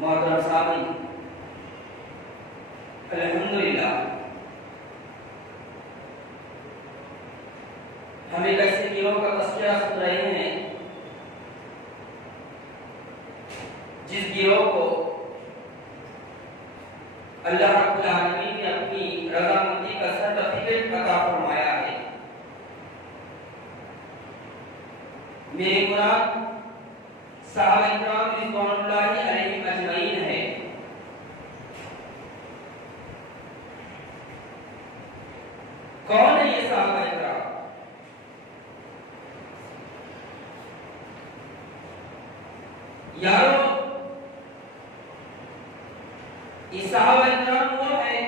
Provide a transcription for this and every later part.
محترم سامعین، الحمدللہ ہم ایک ایسے گروہ کا تذکرہ سن رہے ہیں جس گروہ کو اللہ رب العالمین نے اپنی رضامندی کا سرٹیفکیٹ عطا فرمایا ہے۔ میری مراد صحابہ کرام رضوان اللہ علیہم اجمعین ہے۔ کون ہے یہ صحابہ کرام؟ یارو، یہ صحابہ کرام وہ ہے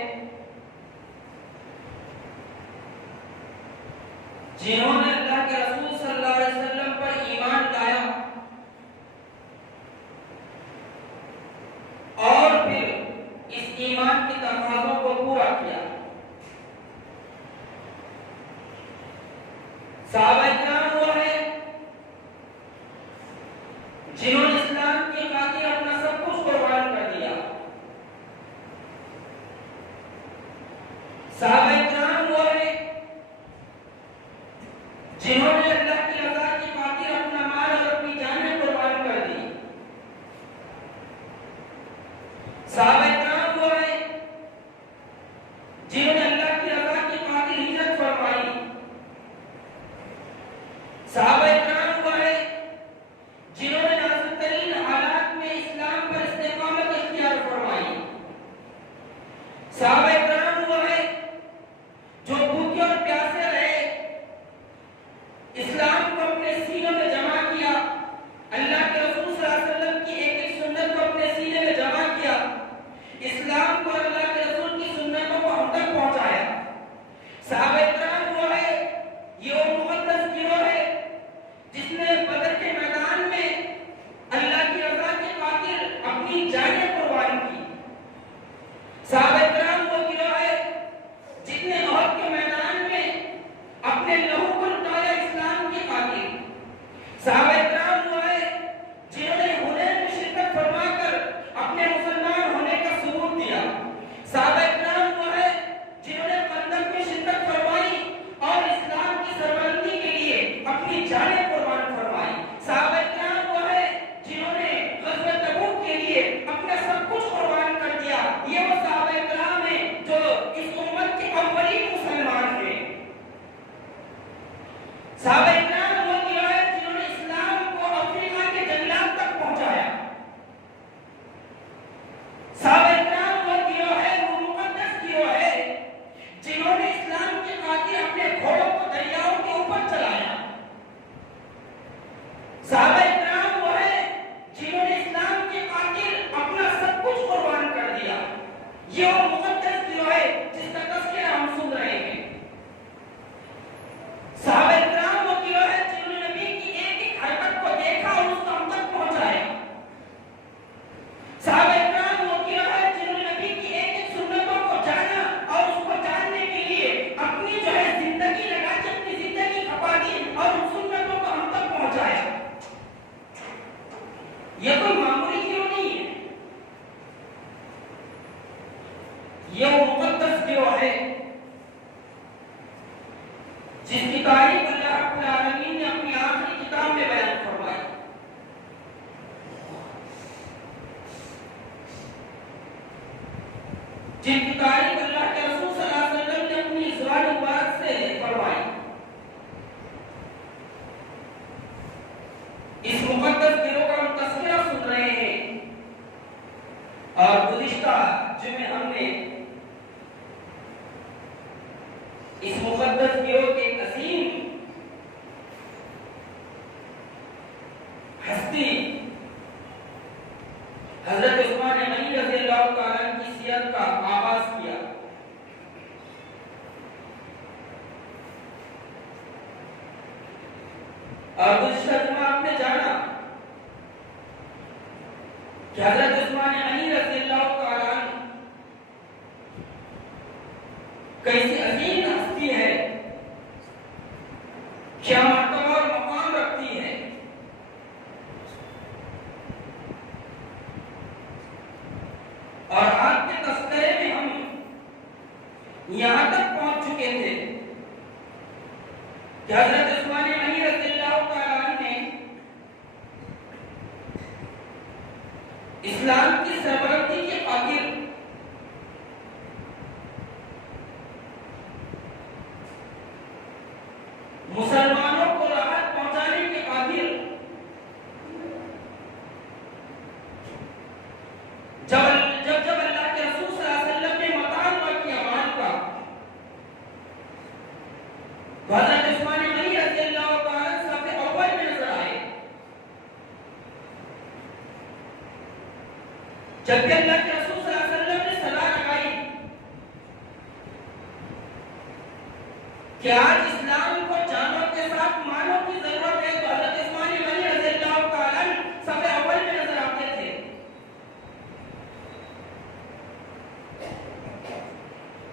جنہوں نے اللہ کے رسول صلی اللہ علیہ وسلم پر ایمان لایا اور پھر اس ایمان کی تقاضوں کو پورا کیا۔ صحابہ کرام وہ ہے جنہوں نے اسلام کی خاطر اپنا سب کچھ قربان کر دیا۔ صحابہ کرام وہ ہے جنہوں نے اللہ کی رضا کی خاطر اپنا مال اور اپنی جانیں قربان کر دی۔ صحابہ کرام وہ ہے جنہوں نے اللہ کی رضا کی خاطر ہجرت فرمائی۔ صحابہ کرام وہ ہے جنہوں نے نازل ترین حالات میں اسلام پر استقامت اختیار فرمائی۔ صحابہ کرام وہ ہے جو بھوکے اور پیاسے رہے، اسلام کو اپنے سینوں میں جمع کیا، اللہ کے رسول صلی اللہ علیہ وسلم کی ایک ایک سنت کو اپنے سینے میں جمع کیا، اسلام کو اللہ کے رسول کی سنتوں کو ہم تک پہنچایا۔ صحابہ کرام وہ ہے، یہ وہ مقدس گروہ ہے جس نے بدر کے میدان میں اللہ کی رضا کی خاطر اپنی جانیں قربان کی۔ صحابہ کرام وہ گروہ ہے جس نے احد کے میدان میں اپنے لہو کو لٹایا اسلام کی خاطر۔ صحابہ کرام وہ ہے جنہوں نے حنین میں شرکت فرما کر اپنے مسلمان ہونے کا ثبوت دیا۔ صحابہ کرام وہ ہے جنہوں نے خندق میں شرکت فرمائی اور اسلام کی سربلندی کے لیے اپنی جانیں قربان فرمائی۔ صحابہ کرام وہ ہے جنہوں نے غزوہ تبوک کے لیے اپنا سب کچھ قربان کر دیا۔ یہ وہ صحابہ کرام ہیں جو اس امت کے اولین مسلمان ہیں۔ صحابہ کرام وہ گروہ ہے جنہوں نے اسلام کو افریقہ کے جنگلات تک پہنچایا۔ صحابہ کرام وہ گروہ ہے، وہ مقدس گروہ ہے جنہوں نے اسلام کی خاطر اپنے گھوڑوں کو دریاؤں کے اوپر چلایا۔ صحابہ کرام وہ ہے جنہوں نے اسلام کی خاطر اپنا سب کچھ قربان کر دیا۔ یہ وہ مقدس گروہ ہے جس کا تذکرہ ہم سن رہے ہیں۔ صحابہ کرام وہ گروہ ہے جنہوں نے نبی کی ایک ایک حرکت کو دیکھا اور اس کو ہم تک پہنچایا۔ صحابہ کرام وہ گروہ ہے جنہوں نے نبی کی ایک ایک سنتوں کو جانا اور اس کو جاننے کے لیے اپنی جو ہے زندگی لگا کے اپنی زندگی کھپا دی اور ان سنتوں کو ہم تک پہنچایا۔ یہ کوئی معمولی گروہ نہیں ہے، یہ وہ مقدس گروہ ہے جس کی تاریخ اللہ رب العالمین نے اپنی آخری کتاب میں بیان فرمائی۔ جن کی تاریخ اللہ کے رسول صلی اللہ علیہ وسلم نے اپنی زبان مبارک سے فرمائی۔ اس مقدس گروہ کا ہم تذکرہ سن رہے ہیں اور گزشتہ جمعے ہم نے اس مقدس گروہ کے ایک عظیم ہستی حضرت عثمان غنی رضی اللہ تعالیٰ عنہ کی سیرت کا آغاز کیا۔ اور گزشتہ جمعہ آپ نے جانا کہ حضرت عثمان غنی رضی اللہ تعالیٰ عنہ کیسی عظیم ہستی ہے، کیا مرتبہ اور مقام رکھتی ہے۔ کہ حضرت عثمان غنی رضی اللہ تعالیٰ عنہ نے اسلام کی سربلندی کے خاطر مسلمانوں کو راحت پہنچانے کے خاطر جب اللہ کے رسول صلی اللہ علیہ وسلم نے مطالبہ کیا مال کا، تو حضرت عثمان غنی رضی اللہ تعالیٰ صف اول میں نظر آئے۔ جب بھی اللہ کے رسول صلی اللہ علیہ وسلم نے صدا لگائی کہ آج اسلام کو جانوں کے ساتھ مالوں کی ضرورت ہے، تو حضرت عثمان غنی رضی اللہ تعالیٰ صف اول میں نظر آتے تھے۔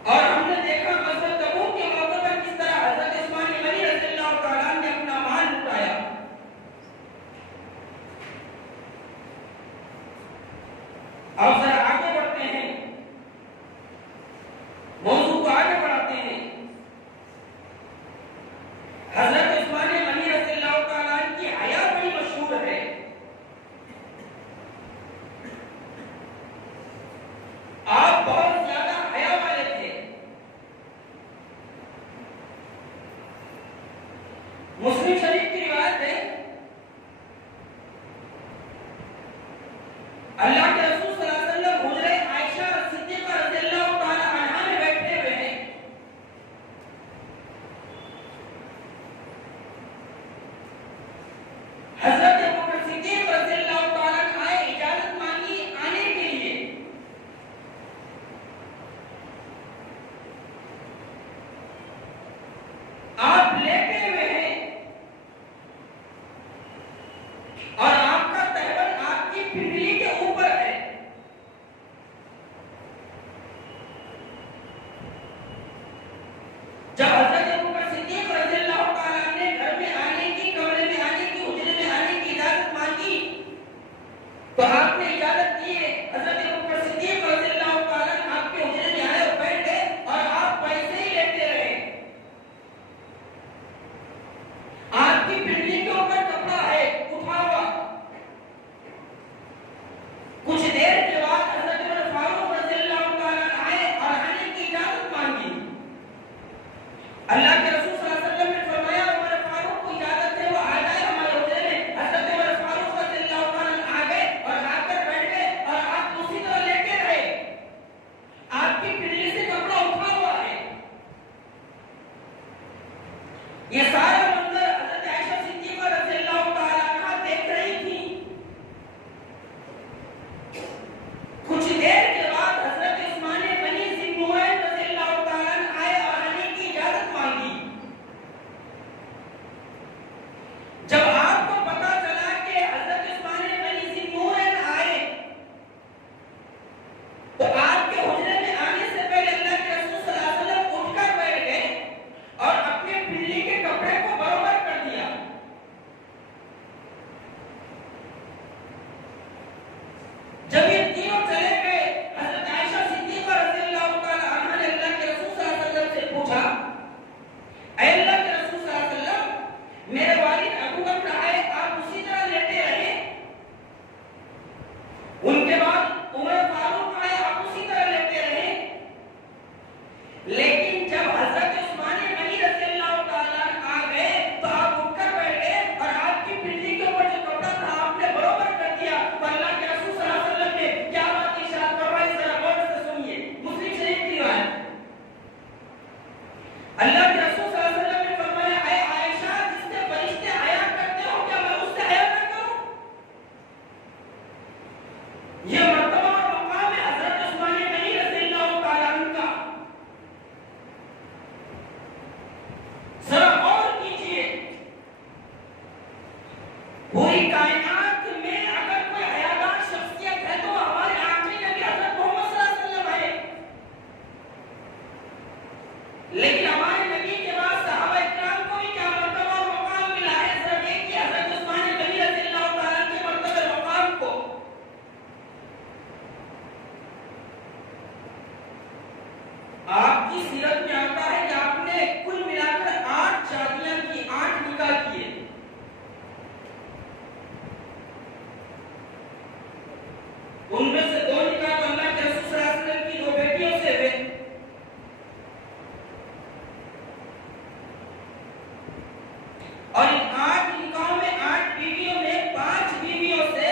اور ہم نے دیکھا غزوہ تبوک کے موقع پر کس طرح حضرت عثمان غنی رضی اللہ تعالیٰ نے اپنا مال لٹایا۔ اب ذرا آگے بڑھتے ہیں، موضوع کو آگے بڑھاتے ہیں۔ حضرت عثمان غنی رضی اللہ تعالیٰ کی حیا بڑی مشہور ہے۔ آپ بہت زیادہ حیا والے تھے۔ مسلم شریف کی روایت ہے، اللہ کے رسول صلی اللہ علیہ وسلم حجرہ عائشہ صدیقہ رضی اللہ تعالی عنہا میں بیٹھے ہوئے ہیں۔ حضرت ابوبکر صدیق رضی اللہ تعالی عنہ آئے، اجازت مانگی آنے کے لیے۔ آپ لیٹے ہوئے ہیں اور آپ کا تہبند آپ کی پنڈلی کے اوپر ہے۔ جب حضرت ابوبکر صدیق رضی اللہ تعالیٰ نے گھر میں آنے کی، کمرے میں آنے کی، حجرے میں آنے کی اجازت مانگی تو آپ نے اجازت دی ہے۔ حضرت ابوبکر صدیق رضی اللہ تعالیٰ آپ کے حجرے میں آئے اور بیٹھ گئے اور آپ ویسے ہی لیٹے رہے۔ آپ کی پنڈلی کے اوپر کپڑا ہے اٹھا ہوا۔ کچھ دیر کے بعد حضرت عمر فاروق رضی اللہ تعالیٰ آئے اور آنے کی اجازت مانگی۔ اللہ کے رسول صلی اللہ علیہ وسلم نے فرمایا عمر فاروق کو اجازت ہے وہ آ جائے ہمارے حجرے میں۔ حضرت عمر فاروق رضی اللہ تعالیٰ آ گئے اور آ کر بیٹھ گئے اور آپ اسی طرح لیٹے رہے۔ آپ کی پنڈلی سے کپڑا اٹھا ہوا ہے۔ یہ سارا منظر حضرت عائشہ صدیقہ رضی اللہ تعالیٰ عنہا دیکھ رہی تھی۔ کچھ دیر کے بعد حضرت عثمان غنی ذی النورین رضی اللہ تعالیٰ عنہ آئے اور آنے کی اجازت مانگی۔ جب آپ کو پتا چلا کہ حضرت عثمان غنی ذی النورین آئے تو آپ کے حجرے میں آنے سے پہلے اللہ کے رسول صلی اللہ علیہ وسلم اٹھ کر بیٹھ گئے اور اپنے پنڈلی کے کپڑے کو برابر کر دیا۔ جب یہ تینوں چلے گئے، حضرت عائشہ صدیقہ رضی اللہ تعالی عنہا نے اللہ کے رسول صلی اللہ علیہ وسلم سے پوچھا، اے اللہ کے رسول صلی اللہ علیہ وسلم، میرے والد ابوبکر آئے آپ اسی طرح لیٹے رہے، ان کے بعد عمر فاروق آئے آپ اسی طرح لیٹے رہے، لیکن جب حضرت عثمان غنی رضی اللہ تعالیٰ آ گئے تو آپ اٹھ کر بیٹھ گئے اور آپ کی پنڈلی کے اوپر جو کپڑا تھا آپ نے برابر کر دیا۔ تو اللہ کے رسول صلی اللہ علیہ وسلم نے کیا بات ارشاد فرمائی، ذرا غور سے سنیے۔ مسلم شریف کی روایت، اللہ کے رسول صلی اللہ علیہ وسلم نے فرمایا، اے عائشہ جس سے فرشتے حیا کرتے ہو کیا میں اس سے حیا نہ کروں؟ یہ مرتبہ اور مقام ہے حضرت عثمان غنی رضی اللہ تعالیٰ عنہ کا۔ ذرا غور کیجئے، پوری کائنات میں اگر کوئی حیادار شخصیت ہے تو ہمارے آخری نبی حضرت محمد صلی اللہ علیہ وسلم ہے، لیکن ہمارے نبی کے بعد صحابہ اکرام کو بھی کیا مرتبہ اور مقام ملا ہے؟ ذرا دیکھیے حضرت عثمان غنی رضی اللہ تعالیٰ کے مرتبہ مقام کو۔ آپ کی سیرت میں آتا ہے کہ آپ نے کل ملا کر 8 شادیاں کی، اور ان 8 نکاحوں میں 8 بیویوں میں 5 بیویوں سے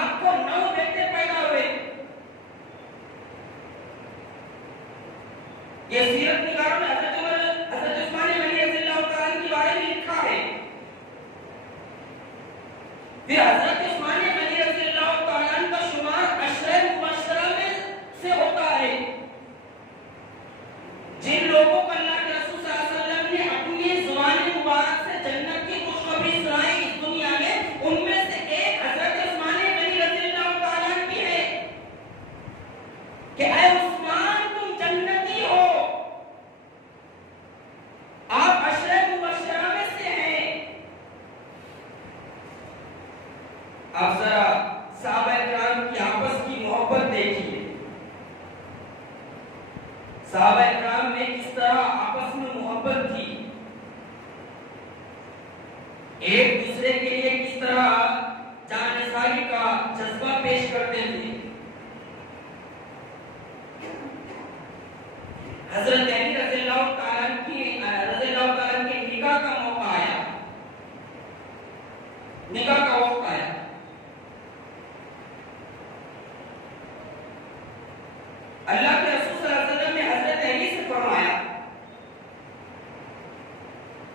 آپ کو 9 بیٹے پیدا ہوئے. یہ سیرت نگاروں میں حضرت عثمان غنی رضی اللہ تعالیٰ عنہ کے بارے میں لکھا ہے. پھر حضرت عثمان غنی رضی اللہ تعالیٰ عنہ کا شمار عشرہ مبشرہ میں سے ہوتا ہے. جن لوگوں کو اللہ کے رسول صلی اللہ علیہ وسلم نے اپنی زبان مبارک سے جنت کی خوشخبری سنائی اس دنیا میں، ان میں سے ایک حضرت عثمان غنی رضی اللہ تعالیٰ عنہ کی ہے کہ اے عثمان تم جنتی ہو، آپ عشرہ مبشرہ میں سے ہیں. آپ ذرا صحابہ کرام کی آپس کی محبت دیکھیے. صحابہ کرام میں کس طرح آپس میں محبت تھی، ایک دوسرے کے لیے کس طرح جان نثاری کا جذبہ پیش کرتے تھے. حضرت علی رضی اللہ تعالیٰ کے نکاح کا موقع آیا، نکاح کا وقت آیا. اللہ کے رسول صلی اللہ علیہ وسلم نے حضرت علی سے فرمایا،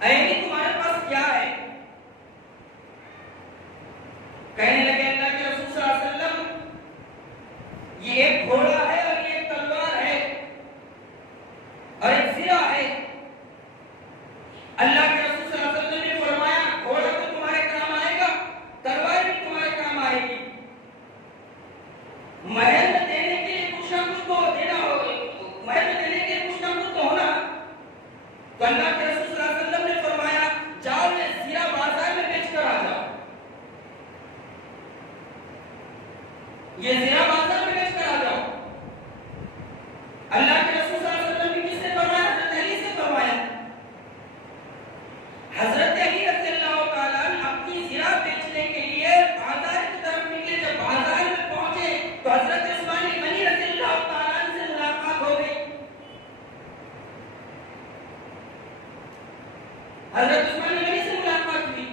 اے علی تمہارے پاس کیا ہے؟ کہنے لگے اللہ کے رسول صلی اللہ علیہ وسلم یہ ایک گھوڑا ہے اور یہ ایک تلوار ہے اور ایک زرہ ہے. اللہ کے رسول صلی اللہ علیہ وسلم نے فرمایا گھوڑا تو تمہارے کام آئے گا، تلوار بھی تمہارے کام آئے گی. مہر میں دینے کے لیے کچھ نہ کچھ تو دینا ہوگا، مہر میں دینے کے لیے کچھ نہ کچھ تو ہونا. تو اللہ کے رسول صلی اللہ علیہ وسلم نے فرمایا جاؤ یہ زرہ بازار میں بیچ کر آ جاؤ، یہ زرہ بازار میں بیچ کر آ جاؤ. اللہ کے رسول صلی اللہ علیہ وسلم نے کس سے فرمایا؟ حضرت علی سے فرمایا. حضرت علی رضی اللہ تعالیٰ عنہ اپنی زرہ بیچنے کے لیے بازار کی طرف نکلے. جب بازار میں پہنچے تو حضرت عثمان غنی رضی اللہ تعالیٰ عنہ سے ملاقات ہو گئی. حضرت عثمان غنی سے ملاقات ہوئی.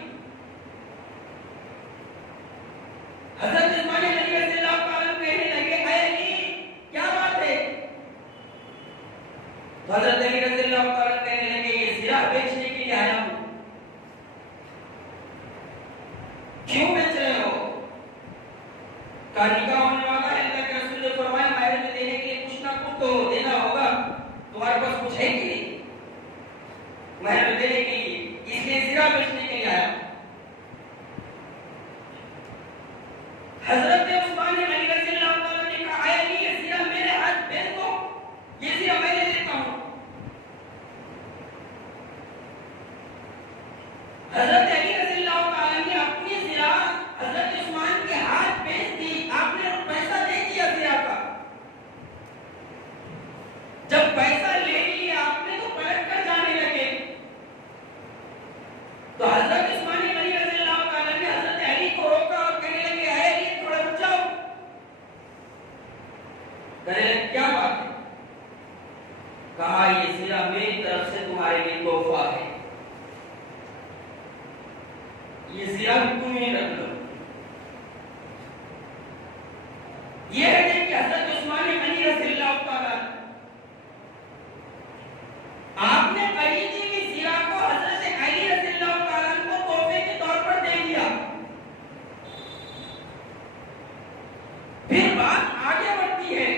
حضرت عثمان غنی رضی اللہ تعالیٰ عنہ کہنے لگے اے علی کیا بات ہے؟ تو حضرت علی رضی اللہ تعالیٰ کہنے لگے یہ زرہ بیچنے کے لیے آیا ہوں. کیوں بیچ رہے ہو؟ کا نکاح ہونے والا ہے. اللہ کے رسول نے فرمایا مہر میں دینے کے لیے کچھ نہ کچھ تو دینا ہوگا، تمہارے پاس کچھ ہے کہ نہیں مہر میں دینے کے لیے؟ اس لیے زرہ بیچنے کے لیے آیا. حضرت عثمان غنی رضی اللہ تعالیٰ نے کہا اے علی یہ زرہ میرے ہاتھ بیچ دو، یہ زرہ میں لے لیتا ہوں. حضرت علی رضی اللہ تعالیٰ نے اپنی زرہ حضرت عثمان کے ہاتھ بیچ دی. آپ نے پیسہ دے دیا زرہ کا. جب پیسہ لے لیا آپ نے تو پلٹ کر جانے لگے. تو حضرت عثمان غنی رضی اللہ تعالیٰ نے حضرت علی کو روکا اور کہنے لگے اے علی تھوڑا رک جاؤ. کہنے لگے کیا بات ہے؟ کہا یہ زرہ میری طرف سے تمہارے لیے تحفہ ہے، یہ زرہ تم ہی رکھ لو. یہ ہے کہ حضرت عثمان غنی رضی اللہ تعالیٰ آپ نے خریدی ہوئی زرہ کو حضرت علی رضی اللہ تعالیٰ کو تحفے کے طور پر دے دیا. پھر بات آگے بڑھتی ہے.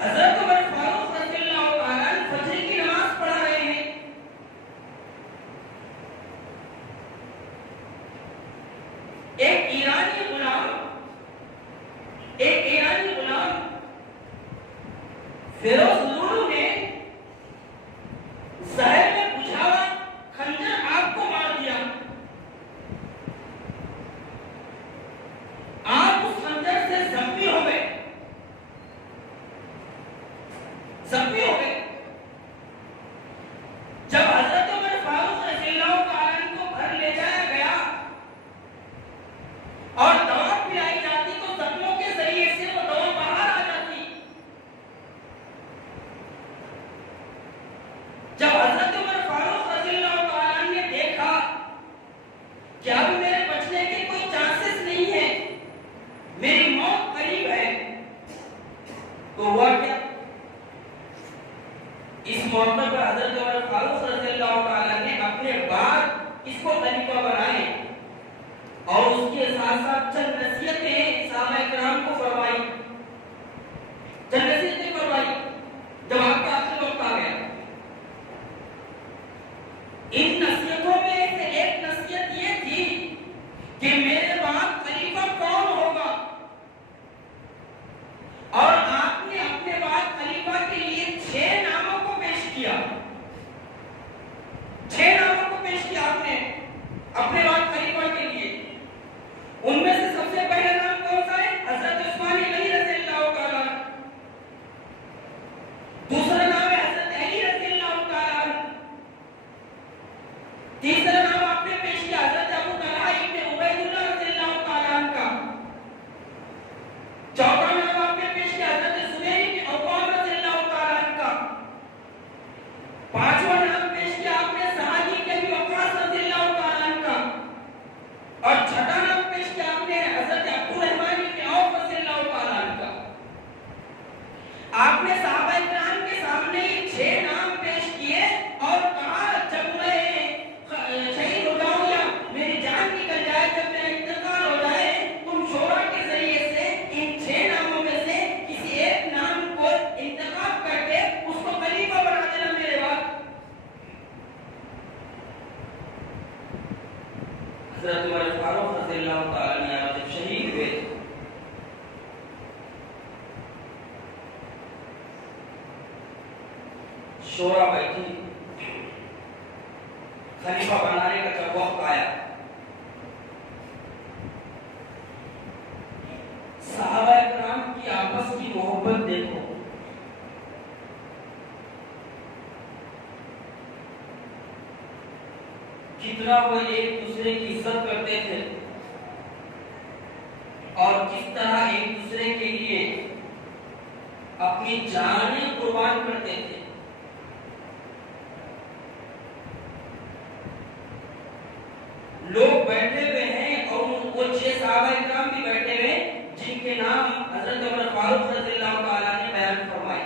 حضرت عمر فاروق رضی اللہ تعالیٰ فجر کی نماز پڑھا رہے ہیں. ایک ایرانی غلام فیروز لولو نے زہر میں بجھا ہوا خنجر آپ کو مار دیا. آپ اس خنجر سے زخمی ہو گئے. جب حضرت عمر فاروق رضی اللہ تعالیٰ کو گھر لے جایا گیا اور دوا پلائی جاتی تو زخموں کے ذریعے سے وہ دوا باہر آ جاتی. اس موقع پر حضرت عمر فاروق رضی اللہ تعالیٰ نے اپنے بعد اس کو خلیفہ بنائے اور اس کے ساتھ ساتھ چند نصیحتیں صحابہ کرام کو فرمائی، چند نصیحتیں فرمائی جب آپ کا آخری وقت آ گیا۔ ان نصیحتوں میں سے ایک نصیحت یہ تھی کہ میرے بعد خلیفہ کون ہوگا، اور آپ نے اپنے بعد خلیفہ کے لیے 6 ناموں کو پیش کیا، 6 ناموں کو پیش کیا آپ نے اپنے بعد خلیفہ کے لیے۔ ان میں سے سب سے پہلا نام کون سا ہے؟ حضرت عثمان غنی رضی اللہ تعالیٰ۔ دوسرا نام ہے حضرت علی رضی اللہ تعالیٰ۔ تیسرا نام آپ نے پیش کیا حضرت ابو طلحہ ابن عبید اللہ رضی اللہ تعالیٰ کا۔ چوتھا نام آپ نے پیش کیا حضرت زبیر بن عوام رضی اللہ تعالیٰ کا۔ پانچواں نام پیش کیا آپ نے سعد بن ابی وقاص رضی اللہ تعالیٰ کا، اور چھٹا نام پیش کیا آپ نے حضرت عبد الرحمن بن عوف رضی اللہ تعالیٰ کا۔ آپ نے صحابہ کرام کے سامنے یہ 6 نام پیش کیے اور کہا جب میں شہید ہو جاؤں یا میری جان نکل جائے، جب میرا انتقال ہو جائے، تم شورا کے ذریعے سے ان 6 ناموں میں سے کسی ایک نام کو انتخاب کر کے اس کو خلیفہ بنا دینا میرے بعد۔ حضرت عمر فاروق رضی اللہ تعالیٰ عنہ جب شہید ہوئے شورا بیٹھی، خلیفہ بنانے کا جب وقت آیا، صحابہ کرام کی آپس کی محبت دیکھو، کتنا وہ ایک دوسرے کی عزت کرتے تھے اور کس طرح ایک دوسرے کے لیے اپنی جانیں قربان کرتے تھے۔ لوگ بیٹھے ہوئے ہیں اور وہ 6 صحابہ کرام بھی بیٹھے ہوئے جن کے نام حضرت عمر فاروق رضی اللہ تعالیٰ نے بیان فرمائے۔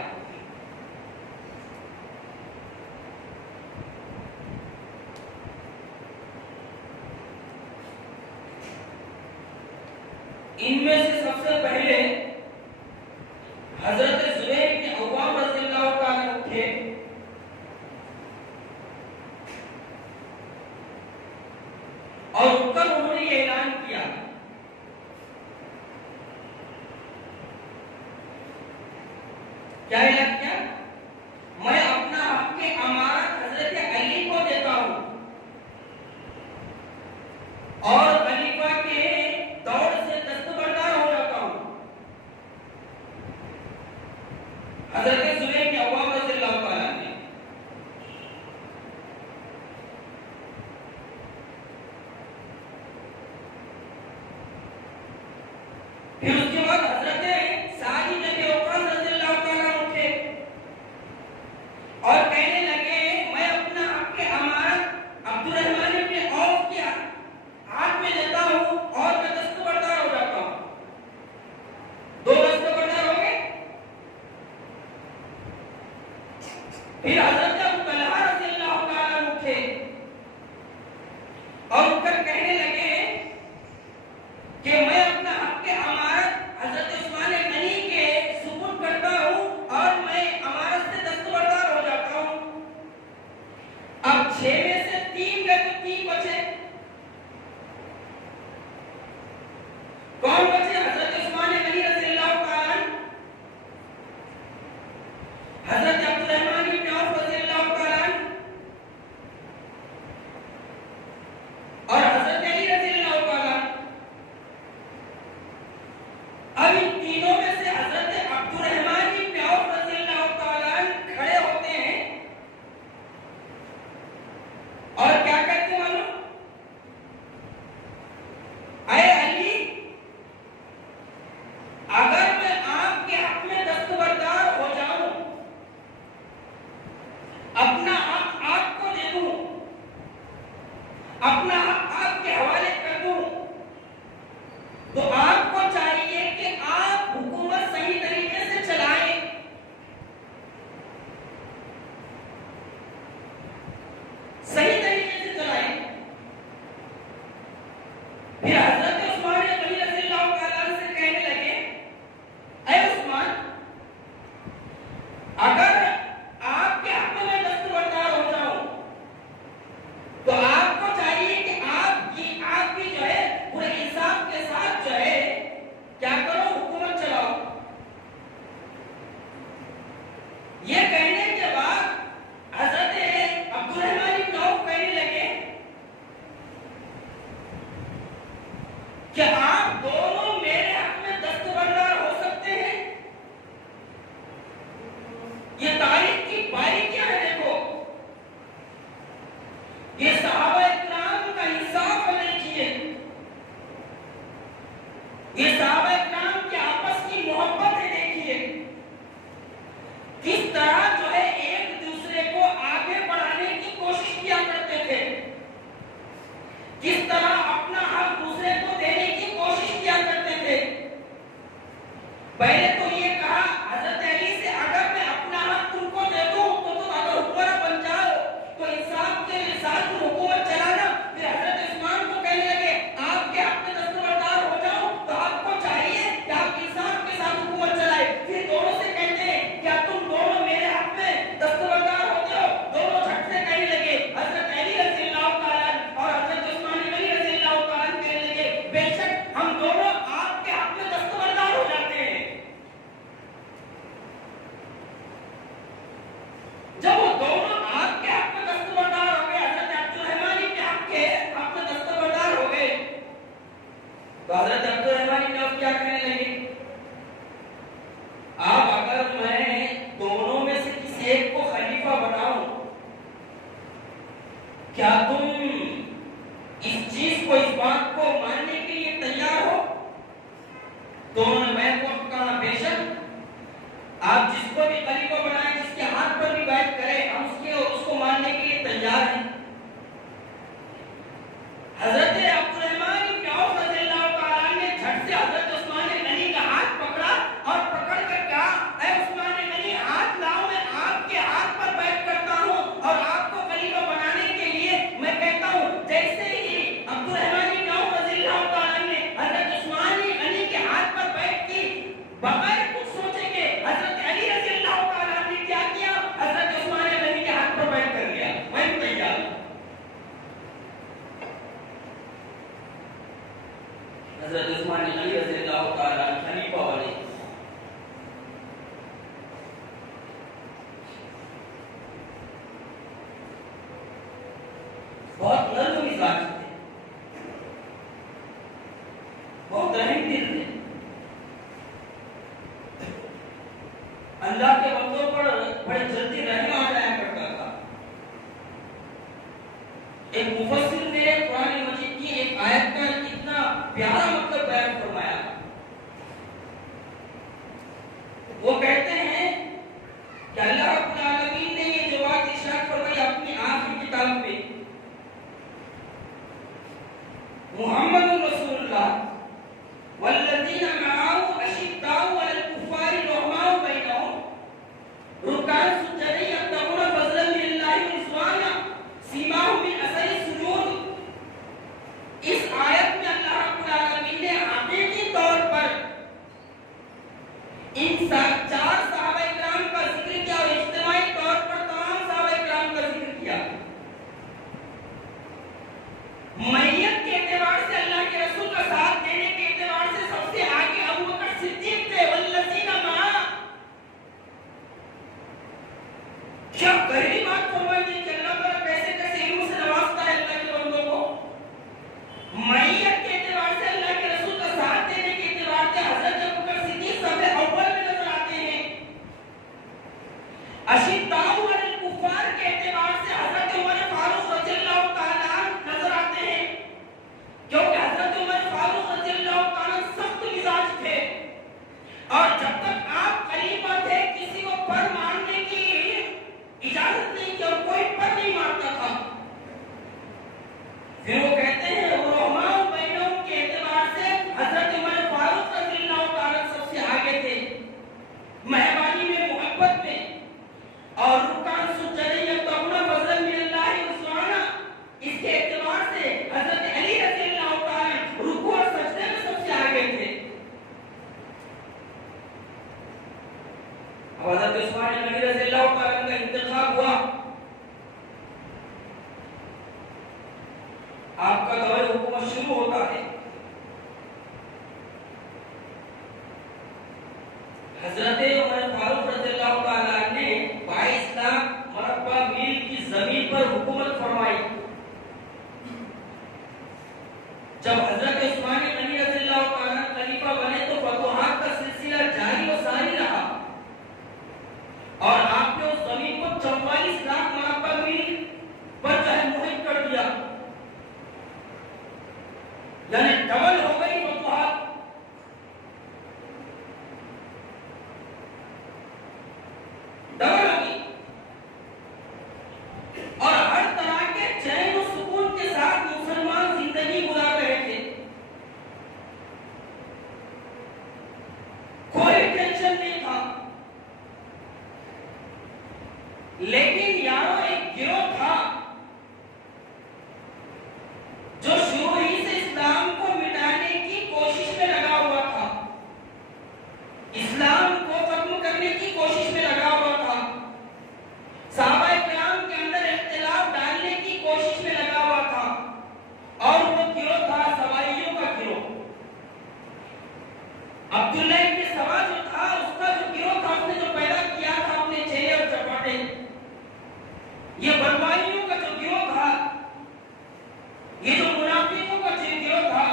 ان میں سے سب سے پہلے حضرت زبیر بن عوام رضی اللہ تعالیٰ اٹھے اور اٹھ کر انہوں نے یہ اعلان کیا، کیا اعلان کیا؟ میں اپنا حق امارت حضرت علی کو دیتا ہوں اور خلیفہ کے دور سے دستبردار ہو جاتا ہوں۔ حضرت زبیر بن عوام رضی اللہ تعالیٰ نے پھر اس کے بعد حضرت سعد بن ابی وقاص رضی اللہ تعالیٰ اٹھے اور کہنے لگے میں اپنا حق امارت عبد الرحمن بن عوف کے ہاتھ میں دیتا ہوں اور میں دستبردار ہو جاتا ہوں۔ 2 دستبردار ہو گئے۔ پھر حضرت ابو طلحہ رضی اللہ تعالیٰ اٹھے اور اٹھ کر کہنے لگے کہ میں اپنا حق امارت حضرت عثمان غنی کے سپرد کرتا ہوں اور میں امارت سے دستبردار ہو جاتا ہوں۔ اب 6 میں سے 3 گئے تو 3 بچے، کون بچے؟ حضرت عثمان غنی رضی اللہ تعالیٰ عنہ، حضرت عبد الرحمن بن عوف رضی اللہ تعالیٰ عنہ اور حضرت علی رضی اللہ تعالیٰ عنہ۔ اب ان تینوں میں سے حضرت عبد الرحمن بن عوف رضی اللہ تعالیٰ عنہ کھڑے ہوتے ہیں اور کیا کہتے ہیں معلوم؟ اے علی، اگر میں آپ کے حق میں دستبردار ہو جاؤں، اپنا حق آپ کو دے دوں، اپنا حق آپ کے حوالے کر دوں، تو آپ کو چاہیے کہ آپ حکومت صحیح طریقے سے چلائیں، حضرت عثمان غنی رضی اللہ تعالیٰ خلیفہ بنے. بہت نرم مزاج تھے, بہت رحم دل تھے. اللہ کے بندوں پر بڑے جلدی رحم آ جایا کرتا تھا. ایک مفسر نے قرآن مجید کی ایک آیت کا اتنا پیارا مطلب بیان فرمایا. وہ کہتے ہیں کہ اللہ رب العالمین نے یہ جو بات ارشاد فرمائی اپنی آخری کتاب میں, محمد رسول اللہ والذین معه اشداء علی الکفار رحماء بینہم رکعا سجدا یبتغون فضلا من اللہ ورضوانا سیماہم من اثر السجود. اس آیت میں اللہ رب العالمین نے حقیقی طور پر ان چار صحابہ کرام کا ذکر کیا اور اجتماعی طور پر تمام صحابہ کرام کا ذکر کیا. میت کے اعتبار سے اللہ کے رسول کا ساتھ دینے کے اعتبار سے سب سے آگے ابو بکر صدیق تھے. والذین معہ, کیا گہری بات فرمائی دی کہ اللہ تعالیٰ کیسے کیسے علم سے نوازتا ہے اللہ کے بندوں کو. میت کے اعتبار سے اللہ کے رسول کا ساتھ دینے کے اعتبار سے حضرت ابو بکر صدیق سب سے اول میں نظر آتے ہیں. اشداء علی الکفار کے اعتبار سے حضرت عمر فاروق رضی اللہ تعالیٰ نظر آتے ہیں, کیونکہ حضرت عمر فاروق رضی اللہ تعالیٰ سخت مزاج تھے اور جب تک آپ خلیفہ تھے کسی کو پر مارنے کی اجازت نہیں تھی اور کوئی پر نہیں مارتا تھا. پھر وہ کہتے ہیں رحماء بینہم کے اعتبار سے حضرت عمر فاروق رضی اللہ تعالیٰ سب سے آگے تھے, مہربانی میں, محبت میں. اور رکعا سجدا یبتغون فضلا من اللہ ورضوانا, اس کے اعتبار سے حضرت علی رضی اللہ تعالیٰ رکوع اور سجدے میں سب سے آگے تھے. اب حضرت عثمان غنی رضی اللہ تعالیٰ کا انتخاب ہوا. آپ کا دور حکومت شروع ہوتا ہے. حضرت عمر فاروق رضی اللہ تعالیٰ نے 22 لاکھ مربع میل کی زمین پر حکومت فرمائی. جب حضرت عثمان غنی رضی اللہ تعالیٰ خلیفہ بنے تو فتوحات کا سلسلہ جاری و ساری رہا اور آپ نے اس زمین کو 44 لاکھ مربع میل پر محیط کر دیا, یعنی ڈبل ہو گئی فتوحات. ڈبل ہو گئی اور ہر طرح کے چین و سکون کے ساتھ مسلمان زندگی گزار رہے تھے. کوئی ٹینشن نہیں تھا. لیکن یارو ایک گروہ تھا جو شروع ہی سے اسلام کو مٹانے کی کوشش میں لگا ہوا تھا, اسلام کو ختم کرنے کی کوشش میں لگا ہوا تھا, صحابہ کرام کے اندر اختلاف ڈالنے کی کوشش میں لگا ہوا تھا. اور وہ گروہ تھا سوائیوں کا گروہ. عبداللہ ابن سبا جو تھا, اس کا جو گروہ تھا, اس نے جو پیدا کیا تھا اپنے چہرے اور چپاٹے, یہ بلوائیوں کا جو گروہ تھا, یہ جو منافقوں کا جو گروہ تھا,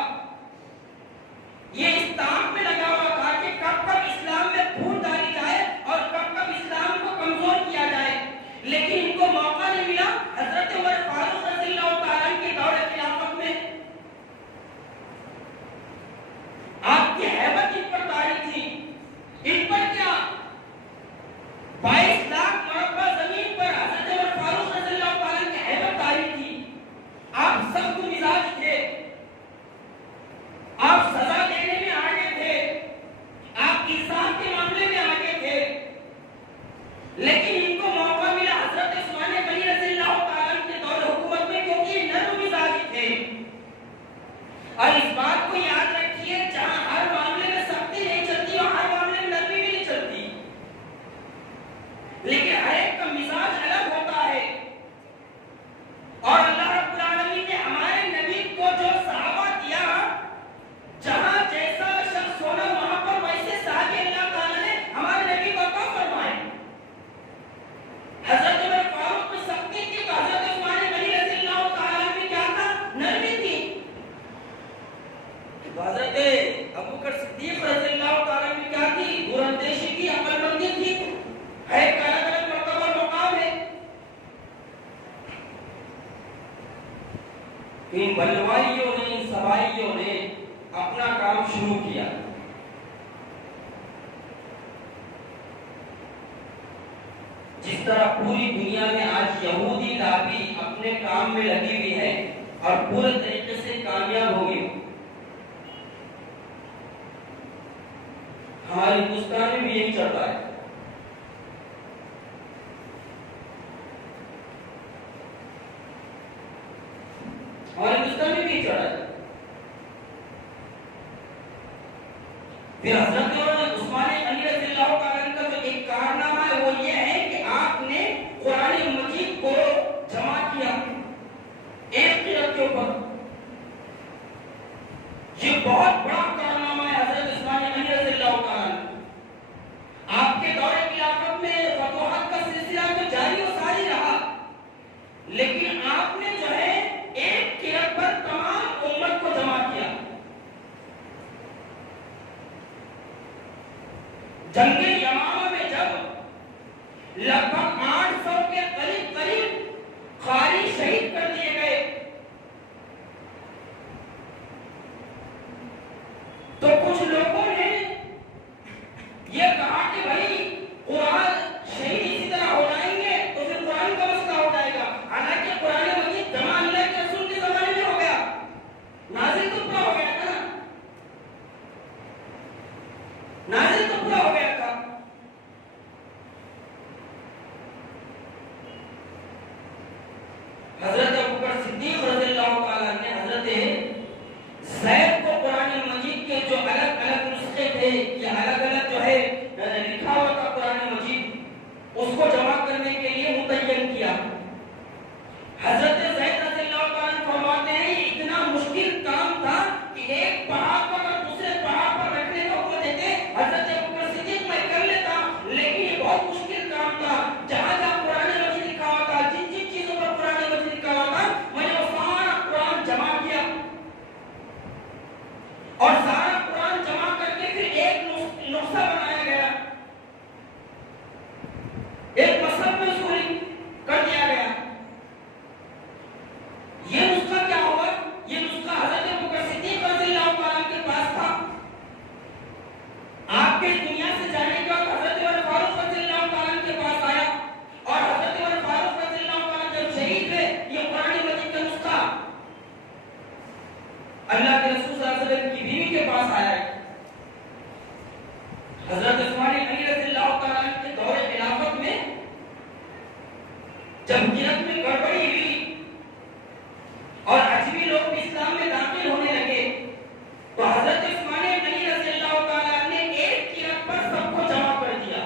یہ اس تاک میں لگا ہوا تھا کہ کب کب اسلام میں پھوٹ ڈالی جائے اور کب کب اسلام کو کمزور کیا جائے. لیکن ان کو موقع نہیں ملا. حضرت عمر فاروق رضی اللہ تعالیٰ کے دور خلافت میں آپ کی ہیبت ان پر طاری تھی. ان پر کیا 22 لاکھ مربع زمین پر حضرت عمر فاروق رضی اللہ تعالیٰ کی ہیبت طاری تھی. آپ سخت مزاج تھے, آپ سزا دینے میں آگے تھے, آپ انصاف کے معاملے میں آگے تھے. لیکن ان کو موقع ملا حضرت ان بلوائیوں نے، ان سوائیوں نے اپنا کام شروع کیا. جس طرح پوری دنیا میں آج یہودی لابی اپنے کام میں لگی ہوئی ہے اور پورے طریقے سے کامیاب ہو گئی، ہمارے ہندوستان میں بھی یہی چل رہا ہے. ہمارے ہندوستان میں بھی یہی چل رہا ہے. پھر حضرت عثمان غنی رضی اللہ تعالیٰ عنہ کا جو ایک کارنامہ ہے وہ یہ ہے کہ آپ نے قرآن مجید کو جمع کیا ایک قرآن کے اوپر. یہ بہت بڑا کارنامہ ہے حضرت عثمان غنی رضی اللہ تعالیٰ عنہ. آپ کے دور خلافت میں فتوحات کا سلسلہ تو جاری و ساری رہا، لیکن آپ نے جو ہے ایک قرآن پر تمام امت کو جمع کیا. جنگ یمامہ میں جب لگ بھگ 800 کے قریب قاری شہید کر دیے گئے تو کچھ لوگوں نے یہ کہا کہ بھائی قرآن شہید اسی طرح ہو جائیں گے تو پھر قرآن کا مسئلہ ہو جائے گا. حالانکہ قرآن مجید جمع اللہ کے رسول کے زمانے میں ہو گیا، نازل تو پورا ہو گیا تھا نا، نازل تو پورا ہو گیا تھا. حضرت ابوبکر صدیق رضی اللہ تعالیٰ نے حضرت زید کو قرآن مجید کے جو الگ الگ نسخے تھے یا الگ الگ جو ہے لکھا ہوا تھا قرآن مجید، اس کو جمع کرنے کے لیے متعین کیا. حضرت زید رضی اللہ تعالیٰ فرماتے ہیں یہ اتنا مشکل کام تھا کہ ایک پہاڑ پر اور دوسرے پہاڑ پر رکھنے کا حکم دیتے. حضرت ابوبکر صدیق میں کر لیتا، لیکن یہ بہت مشکل کام تھا. جہاں جہاں قرآن مجید لکھا ہوا تھا، جن جن چیزوں پر قرآن مجید لکھا ہوا تھا، میں نے وہ سارا قرآن جمع کیا اور سارا قرآن جمع کر کے پھر ایک نسخہ بنایا گیا، ایک مصحف میں سوری کر دیا گیا. یہ نسخہ کیا ہوا؟ یہ نسخہ حضرت ابوبکر صدیق رضی اللہ تعالیٰ کے پاس تھا. آپ کے دنیا سے جانے کے بعد حضرت عمر فاروق رضی اللہ تعالیٰ کے پاس آیا اور حضرت عمر فاروق رضی اللہ تعالیٰ جب شہید ہوئے یہ قرآن مجید کا نسخہ اللہ کے رسول صلی اللہ علیہ وسلم کی بیوی کے پاس آیا ہے. حضرت عثمان غنی رضی اللہ تعالیٰ کے دور خلافت میں جب قرآن میں گڑبڑی ہوئی اور اجمی لوگ بھی اسلام میں داخل ہونے لگے تو حضرت عثمان غنی رضی اللہ تعالیٰ نے ایک قرآن پر سب کو جمع کر دیا.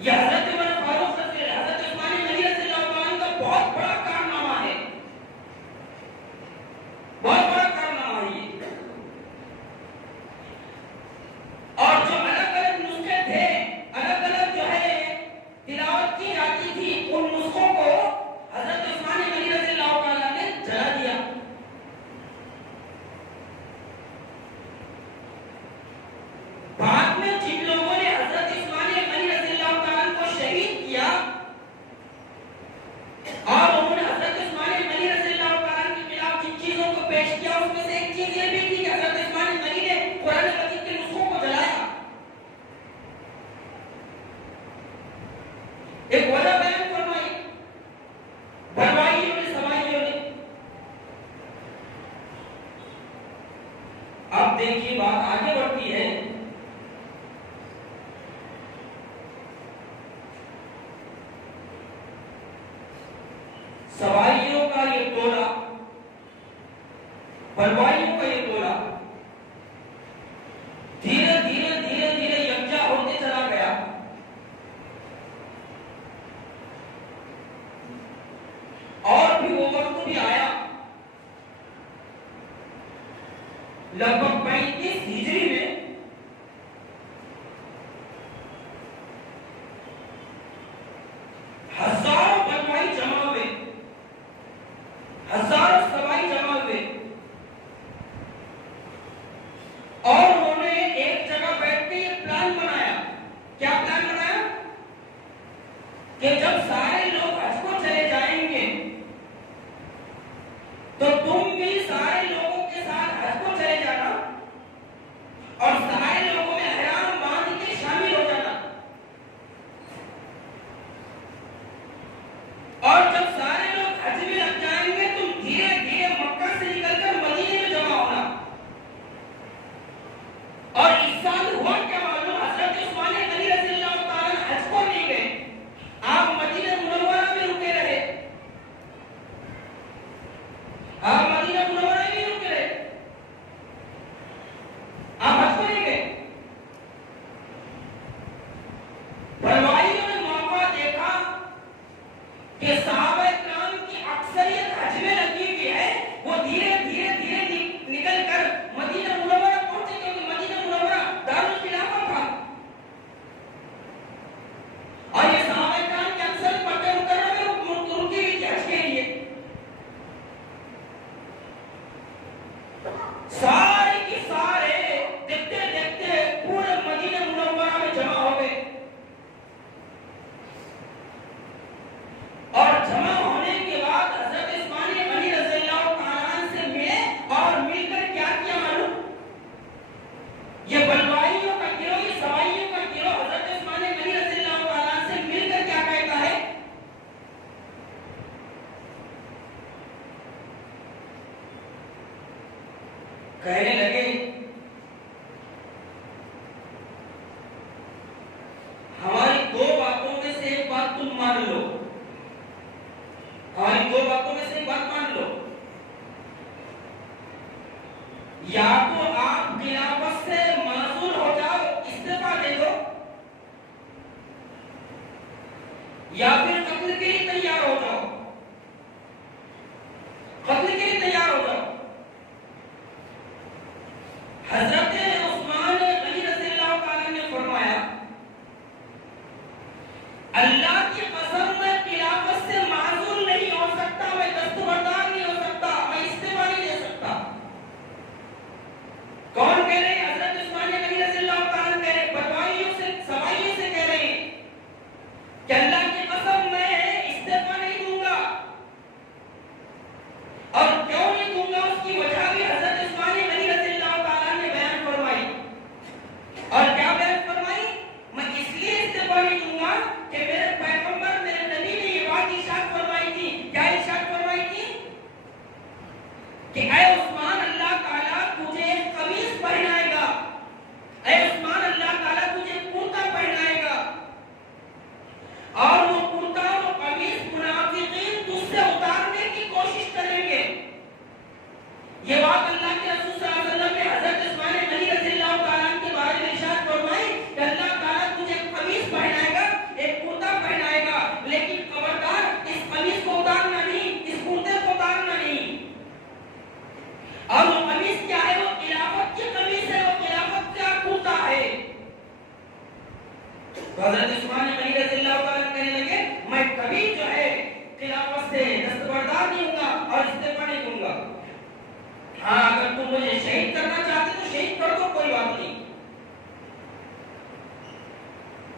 یہ حضرت عمر فاروق حضرت عثمان غنی رضی اللہ تعالیٰ کا بہت بڑا کارنامہ ہے، بہت بڑا کارنامہ ہے یہ. اور جو الگ الگ نسخے تھے، الگ الگ جو ہے تلاوت کی جاتی تھی، ان نسخوں کو حضرت عثمان غنی رضی اللہ تعالیٰ نے جلا دیا. بعد میں جن لوگوں نے حضرت عثمان غنی رضی اللہ تعالیٰ کو شہید کیا اور انہوں نے حضرت عثمان غنی رضی اللہ تعالیٰ کے خلاف جن چیزوں کو پیش کیا اس میں سے ایک چیز یہ بھی تھی کہ حضرت عثمان غنی نے قرآن مجید کے نسخوں کو جلایا. ایک وجہ بیان فرمائی بلوائیوں نے، سوائیوں نے. اب دیکھیے بات آگے بڑھتی ہے. سوائیوں کا یہ ٹولہ، بلوائیوں کا یہ ٹولہ دھیرے دھیرے دھیرے دھیرے یکجا ہوتے چلا گیا. اور بھی وہ وقت بھی آیا لگ بھگ 35 ہجری میں ہزاروں بلوائی جمع ہوئے، ہزاروں سوائی جمع ہوئے اور انہوں نے ایک جگہ بیٹھ کے یہ پلان بنایا. کیا پلان بنایا؟ کہ جب سارے لوگ حج کو چلے جائیں گے کہنے لگے ہماری دو باتوں میں سے ایک بات تم مان لو، ہماری دو باتوں میں سے ایک بات مان لو، یا تو آپ خلافت سے معزول ہو جاؤ، استعفا دے دو، یا پھر قتل کے لیے تیار ہو جاؤ، قتل کے لیے تیار ہو جاؤ۔ حضرت عثمان غنی رضی اللہ تعالیٰ نے فرمایا اللہ کی قسم میں خلافت سے معزول نہیں ہو سکتا، میں دستبردار نہیں ہو سکتا، میں استعفا نہیں دے سکتا۔ کون کہہ رہے ہیں؟ حضرت عثمان غنی رضی اللہ تعالیٰ کہہ رہے ہیں، بدوائیوں سے سوائیوں سے کہہ رہے ہیں کہ اللہ کی قسم میں استعفا نہیں دوں گا، اور کیوں نہیں دوں گا اس کی وجہ بھی حضرت عثمان غنی رضی اللہ تعالیٰ نے بیان فرمائی۔ اور کیا بیان فرمائی؟ میں اس لیے استعفا نہیں دوں گا کہ میرے پیغمبر میرے نبی نے یہ بات ارشاد فرمائی تھی۔ کیا ارشاد فرمائی تھی؟ کہ اے عثمان اللہ تعالیٰ تجھے ایک قمیص پہنائے گا، اے عثمان اللہ تعالیٰ تجھے کرتا پہنائے گا، اور وہ کرتا وہ قمیص منافقین تجھ سے اتارنے کی کوشش کریں گے۔ یہ بات اللہ کے رسول صلی اللہ علیہ وسلم نے حضرت عثمان غنی رضی اللہ تعالیٰ کے بارے میں ارشاد فرمائی کہ اللہ تعالیٰ تجھے ایک قمیص پہنائے گا، ایک کرتا پہنائے گا، لیکن خبردار اس قمیص کو اتارنا نہیں، اس کرتے کو اتارنا نہیں۔ اور وہ قمیص کیا ہے؟ وہ خلافت کی قمیص ہے، وہ خلافت کا کرتا ہے۔ حضرت عثمان غنی رضی اللہ تعالیٰ کہنے لگے میں کبھی جو ہے خلافت سے دستبردار نہیں ہوں گا اور استعفا نہیں دوں گا۔ ہاں اگر تم مجھے شہید کرنا چاہتے تو شہید کر دو، کوئی بات نہیں۔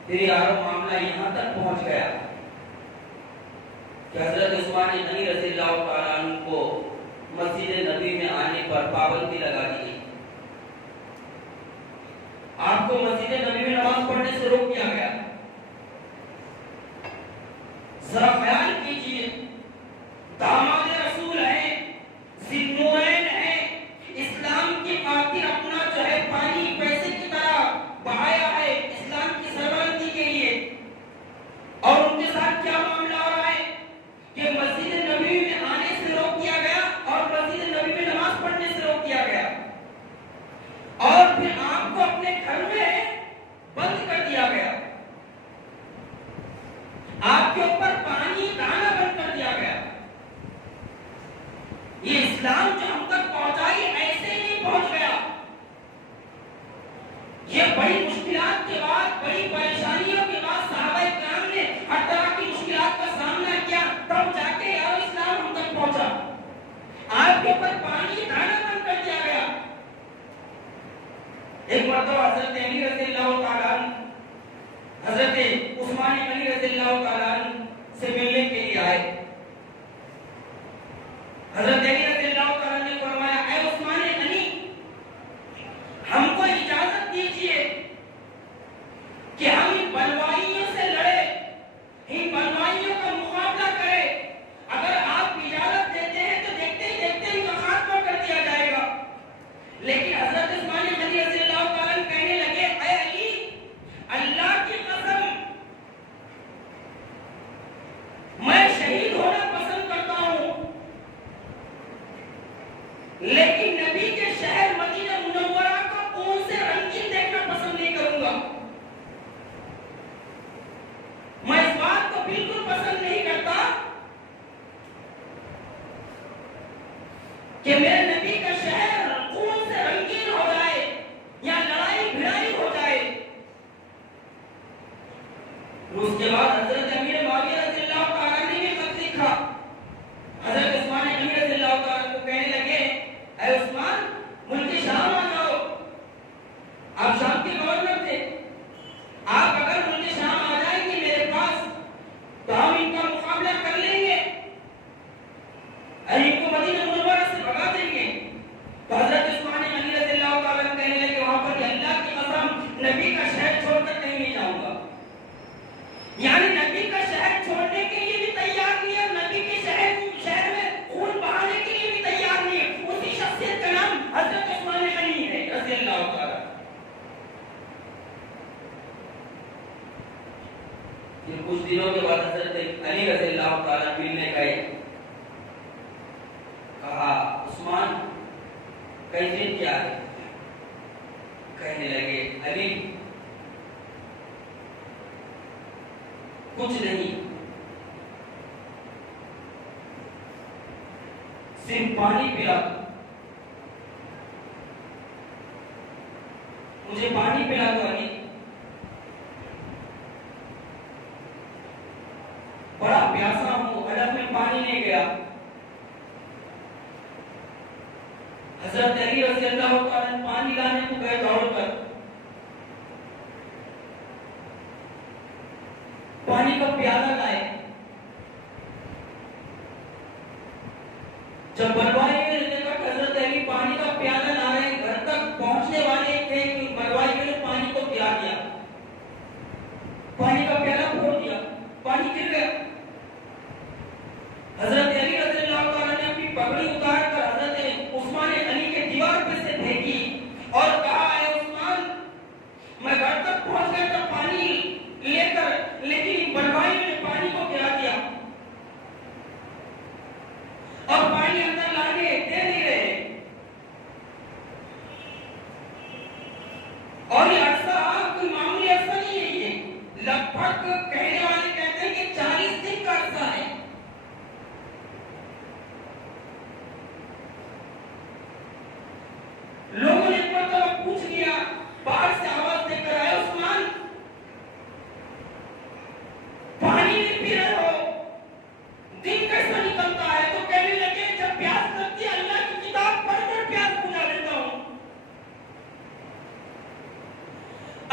پھر یارو معاملہ یہاں تک پہنچ گیا کہ حضرت عثمان غنی رضی اللہ تعالیٰ عنہ کو مسجد نبی میں آنے پر پابندی لگا دی گئی، آپ کو مسجد نبی میں نماز پڑھنے سے روک دیا گیا۔ ذرا خیال کیجئے، داماد رسول ہیں، ذی-النورین ہیں، اسلام کی خاطر اپنا جو ہے پانی پیسے کی طرح بہایا ہے اسلام کی سربلندی کے لیے، اور ان کے ساتھ کیا معاملہ ہو رہا ہے کہ مسجد نبی میں آنے سے روک دیا گیا اور مسجد نبی میں نماز پڑھنے سے روک دیا گیا، اور پھر آپ کو اپنے گھر میں بند کر دیا گیا، آپ کے اوپر پانی ڈالنا بند کر دیا گیا۔ یہ اسلام جو ہم تک پہنچائی ایسے ہی نہیں پہنچ گیا، یہ بڑی مشکلات کے بعد، بڑی پریشانیوں کے بعد صحابہ کرام نے ہر طرح کی مشکلات کا سامنا کیا، تب جا کے یار اسلام ہم تک پہنچا۔ آپ کے اوپر پانی ڈالنا بند کر دیا گیا۔ ایک مرتبہ حضرت علی رضی اللہ تعالیٰ عنہ حضرت عثمان غنی رضی اللہ تعالیٰ عنہ سے ملنے کے لیے آئے۔ حضرت علی رضی اللہ تعالیٰ نے فرمایا اے عثمان غنی، ہم کو اجازت دیجئے کہ ہم ان بلوائیوں سے لڑے، ان بلوائیوں کا مقابلہ کریں۔ اگر آپ اجازت دیتے ہیں تو دیکھتے ہی دیکھتے ان کا خاتمہ کر دیا جائے گا۔ لیکن حضرت عثمان غنی رضی اللہ تعالیٰ کہنے لگے اے علی، اللہ کی قسم میں شہید ہونا پسند کرتا ہوں، لیکن نبی کے شہر مدینہ منورہ کو خون سے رنگین دیکھنا پسند نہیں کروں گا۔ میں اس بات کو بالکل پسند نہیں کرتا کہ میرے نبی کا شہر خون سے رنگین ہو جائے یا لڑائی بھڑائی ہو جائے۔ اس کے بعد حضرت امیر معاویہ رضی اللہ تعالیٰ نے بھی خط لکھا حضرت عثمان غنی رضی اللہ تعالیٰ کو، کہنے لگے اے عثمان ملک شام آ جاؤ، آپ شام کے گورنر تھے، آپ اگر ملک شام آ جائیں گے میرے پاس تو ہم ان کا مقابلہ کر لیں گے، ان کو مدینہ منورہ سے بھگا دیں گے۔ بعد حضرت علی رضی اللہ تعالیٰ ملنے گئے. کہا عثمان کیفیت کیا ہے؟ کہنے لگے علی کچھ نہیں، صرف پانی پلا، مجھے پانی پلا دو علی. بڑا پیاسا ہوں، حلق میں پانی نہیں گیا. حضرت علی رضی اللہ تعالیٰ پانی لانے کو گئے دوڑ کر. پانی کا پیالہ لائے. جب بلوائی میں دیکھا کہ حضرت علی پانی کا پیالہ لا رہے ہیں، گھر تک پہنچنے والے تھے کہ بلوائی میں نے پانی کو پیا دیا، پانی کا پیالہ پھوڑ دیا، پانی گر گیا. حضرت علی رضی اللہ تعالیٰ نے اپنی پگڑی اتار کر حضرت عثمان علی کے دیوار پہ سے پھینکی اور کہا اے عثمان میں گھر تک پہنچ گیا تھا پانی لے کر، لیکن بلوائی میں نے پانی کو گرا دیا اور پانی اندر لانے دے نہیں رہے. اور یہ عرصہ کوئی معمولی عرصہ نہیں ہے، یہ لگ بھگ کہنے والے کہتے ہیں کہ 40 دن کا عرصہ ہے. لوگوں نے ایک مرتبہ پوچھ لیا، باہر سے آواز دے کر آئے عثمان پانی نہیں پی رہے ہو، دن کیسا نکلتا ہے؟ تو کہنے لگے جب پیاس لگتی ہے اللہ کی کتاب پڑھ کر پیاس بجھا لیتا ہوں،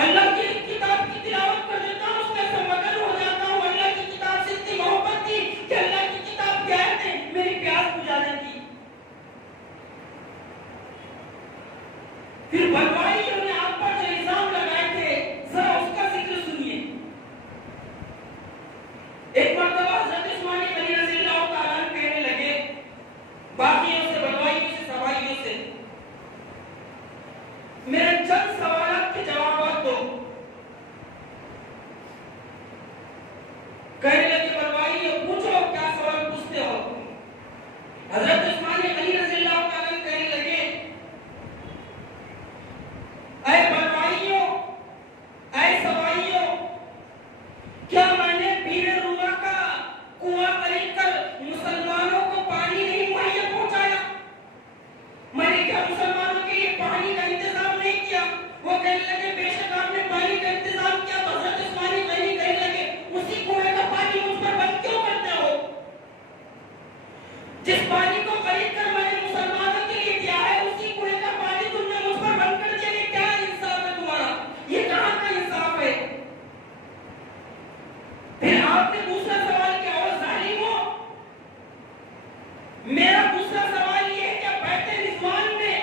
اللہ کی کتاب کی تلاوت کر دیتا ہوں، اس کا ایسا مگن ہو جاتا ہوں. اللہ کی کتاب سے اتنی محبت تھی کہ اللہ کی کتاب کی آیتیں میری پیاس بجھا دیتی. پھر بلوائیوں نے آپ پر جو الزام لگائے تھے ذرا اس کا ذکر سنیے. ایک مرتبہ حضرت عثمان علی رضی اللہ تعالیٰ عنہ کہنے لگے باقیوں سے، بلوائیوں سے، سوائیوں سے میرے چند سوالات کے جوابات دو. کہنے لگے بلوائیوں پوچھو کیا سوال پوچھتے ہو. حضرت عثمان علی رضی اللہ تعالیٰ عنہ کہنے لگے اے بلوائیوں، اے سوائیوں، کیا میں نے بیر روما کا کنواں خرید کر مسلمانوں کو پانی نہیں مہیا پہنچایا؟ میں نے کیا مسلمانوں کے لیے پانی کا انتظام نہیں کیا؟ وہ کہنے لگے بے شک آپ نے پانی کا انتظام کیا. تو حضرت عثمان غنی کہنے لگے اسی کنویں کا پانی مجھ پر بند کیوں کرتے ہو؟ جس پانی کو خرید کر میں نے مسلمانوں کے لیے دیا ہے اسی کنویں کا پانی تم نے مجھ پر بند کر دیا. یہ کیا انصاف ہے تمہارا؟ یہ کہاں کا انصاف ہے؟ پھر آپ نے دوسرا سوال کیا اور ظالم ہو. میرا دوسرا سوال یہ ہے کہ بیت رضوان میں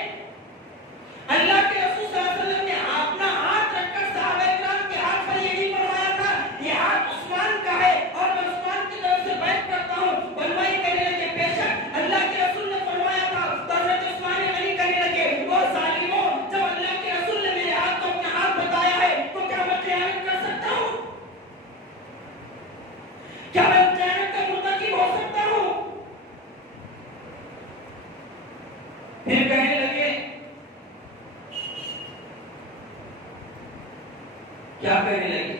اللہ کے رسول صلی اللہ علیہ وسلم نے اپنا ہاتھ رکھ کر صحابہ کرام کے ہاتھ پر یہ نہیں فرمایا تھا یہ ہاتھ عثمان کا ہے اور میں عثمان کی طرف سے بیعت کرتا ہوں؟ بلوائی کہنے لگے بے شک اللہ کے رسول نے فرمایا تھا. تو حضرت عثمان علی کہنے لگے وہ ظالموں، جب اللہ کے رسول نے میرے ہاتھ کو اپنا ہاتھ بتایا ہے تو کیا میں خیانت کر سکتا ہوں؟ کیا میں خیانت کا مرتکب ہو سکتا ہوں؟ پھر کہنے لگے کیا کہنے لگے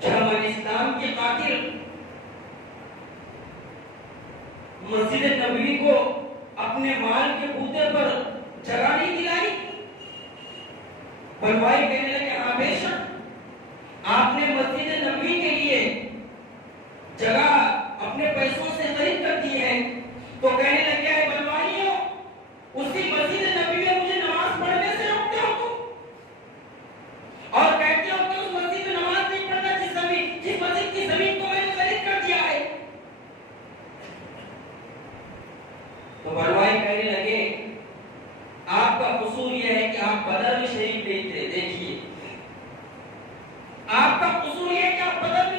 کیا میں اسلام کے قاتل مسجد نبوی کو اپنے مال کے بوتے پر جگہ نہیں دلائی؟ بلوائی کہنے لگے ہاں بے شک آپ نے مسجد نبوی کے لیے جگہ اپنے پیسوں سے خرید کر دی ہے. تو کہنے لگے اے بلوائیوں اسی مسجد نبوی میں مجھے نماز پڑھنے سے روکتے ہو تم اور کہتے ہو کہ اس مسجد میں نماز نہیں پڑھنا جس مسجد کی زمین کو میں نے خرید کر دیا ہے. تو بلوائی کہنے لگے آپ کا قصور یہ ہے کہ آپ بدر میں شریک نہیں تھے. دیکھیے آپ کا قصور یہ ہے کہ آپ بدر